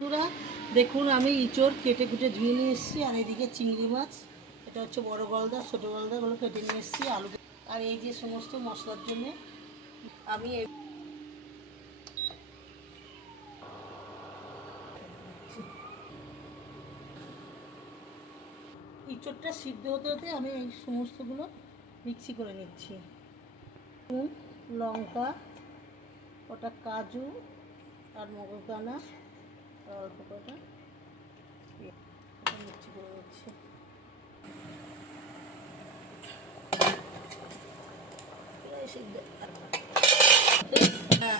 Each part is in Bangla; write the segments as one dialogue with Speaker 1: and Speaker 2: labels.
Speaker 1: বন্ধুরা, দেখুন, আমি ইঁচড় কেটে কুটে ধুয়ে নিয়ে এসেছি, আর এদিকে চিংড়ি মাছ, এটা হচ্ছে বড় গলদা, ছোটো গলদাগুলো কেটে নিয়ে এসেছি, আলু আর এই যে সমস্ত মশলার জন্য আমি ইঁচড়টা সিদ্ধ হতে হতে আমি এই সমস্তগুলো মিক্সি করে নিচ্ছি। লঙ্কা, কটা কাজু, আর মগজদানা অল্প কটা। মিক্সি করে সিদ্ধ। হ্যাঁ,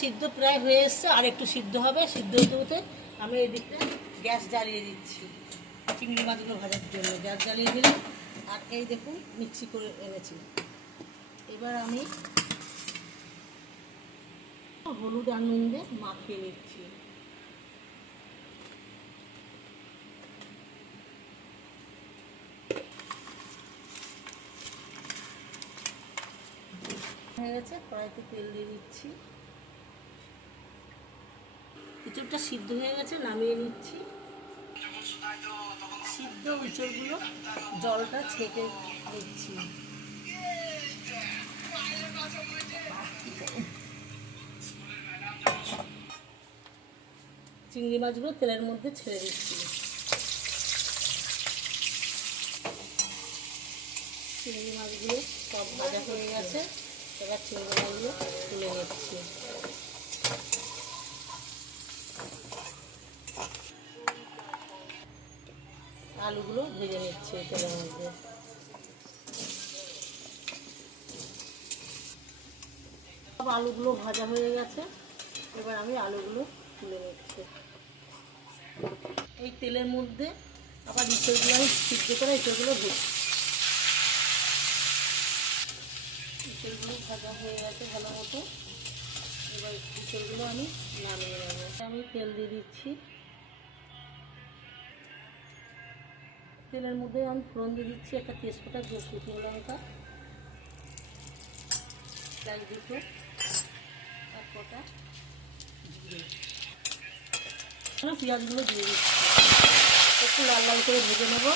Speaker 1: সিদ্ধ প্রায় হয়ে এসছে আর একটু সিদ্ধ হবে সিদ্ধ হতে হতে আমি এই দিকটা গ্যাস জ্বালিয়ে দিচ্ছি। চিংড়ি মাছগুলো ভাজার জন্য গ্যাস জ্বালিয়ে দিলাম আর এই দেখুন মিক্সি করে এনেছি। এবার আমি হলুদ আর নুন দিয়ে মাখিয়ে নিচ্ছি। হয়ে গেছে, কড়াইতে তেল দিয়ে দিচ্ছি। ইঁচড়টা সিদ্ধ হয়ে গেছে, নামিয়ে নিচ্ছি। সিদ্ধ ইঁচড়গুলো জলটা ছেঁকে দিচ্ছি চিংড়ি মাছগুলো তেলের মধ্যে ছেড়ে দিচ্ছি। চিংড়ি মাছগুলো সব ভাজা হয়ে গেছে। এবার চিংড়ি মাছগুলো তুলে নিচ্ছি। আলুগুলো ভেজে নিচ্ছি তেলের মধ্যে। সব আলুগুলো ভাজা হয়ে গেছে। এবার আমি আলুগুলো তুলে নিচ্ছি। এই তেলের মধ্যে আবার ইঁচড়গুলো আমি সিদ্ধ করে ইঁচড়গুলো ভেজছি ইঁচড়গুলো ভাজা হয়ে গেছে ভালো মতো। এবার ইঁচড়গুলো আমি নামিয়ে নেব। আমি তেল দিয়ে দিচ্ছি। তেলের মধ্যে আমি ফোড়ন দিয়ে দিচ্ছি একটা তেজপাতা দু শুকনো লঙ্কা পেঁয়াজ দুটো আর কটা পেঁয়াজগুলো দিয়ে দিচ্ছি। একটু লাল লাল করে ভেজে নেব।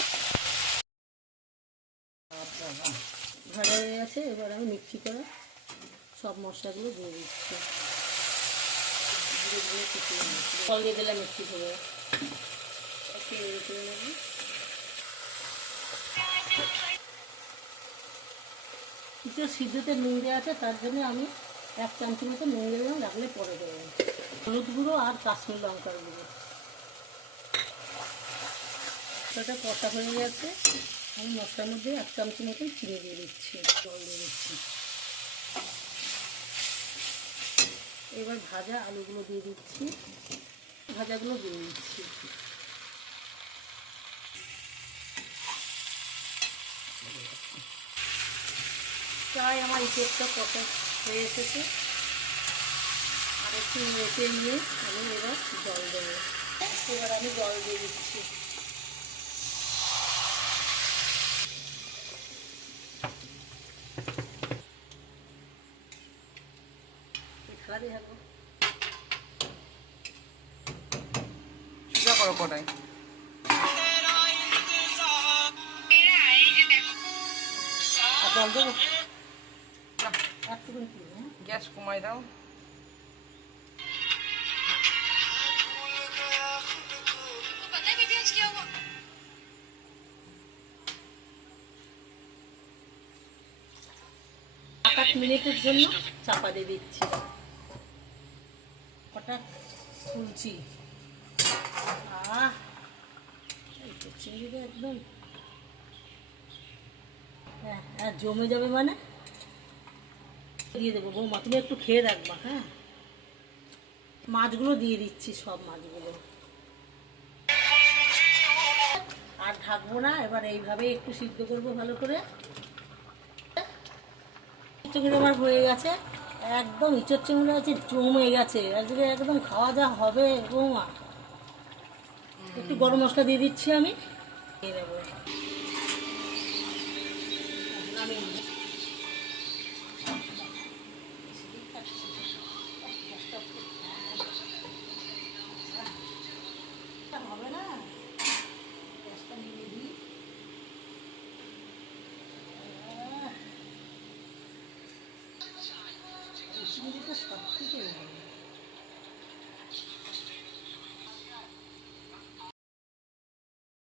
Speaker 1: ভাজা হয়ে গেছে, এবার আমি মিক্সি করে সব মশলাগুলো দিয়ে দিচ্ছি। নিচ্ছি জল দিয়ে দিলাম একটু নেব। কিছু সিদ্ধতে নুন দেওয়া আছে, তার জন্য আমি এক চামচি মতো নুন দিলাম, রাখলে পরে দেবো। হলুদ গুঁড়ো আর কাশ্মীর লঙ্কার গুঁড়ো। মশলাটা কষা হয়ে গেছে। আমি মশলার মধ্যে এক চামচি মতন চিনি দিয়ে দিচ্ছি। জল দিয়ে দিচ্ছি। এবার ভাজা আলুগুলো দিয়ে দিচ্ছি। ভাজাগুলো দিয়ে দিচ্ছি। প্রায় আমার ইফেক্টটা কত হয়ে এসেছে। আর একটু নিয়ে আমি এবার জল দেবো এবার আমি জল দিয়ে দিচ্ছি হ্যাঁ?
Speaker 2: গ্যাস কমাই দাও।
Speaker 1: সাত মিনিটের জন্য চাপা দিয়ে দিচ্ছি। কটা ফুলছি আহ একদম। হ্যাঁ আর জমে যাবে মানে? দিয়ে দেবো বৌমা, তুমি একটু খেয়ে রাখবা হ্যাঁ? মাছগুলো দিয়ে দিচ্ছি সব মাছগুলো। আর ঢাকবো না, এবার এইভাবে একটু সিদ্ধ করব ভালো করে। চিংড়ি আমার হয়ে গেছে। একদম ইঁচড় চিংড়ি আছে জমে গেছে। আজকে একদম খাওয়া যা হবে, বৌমা। একটু গরম মশলা দিয়ে দিচ্ছি আমি। দিয়ে দেবো নামিয়ে নেব। আর হবে না গ্যাসটা নিয়ে দিই আহ, এই চিংড়িটা সব থেকে ভালো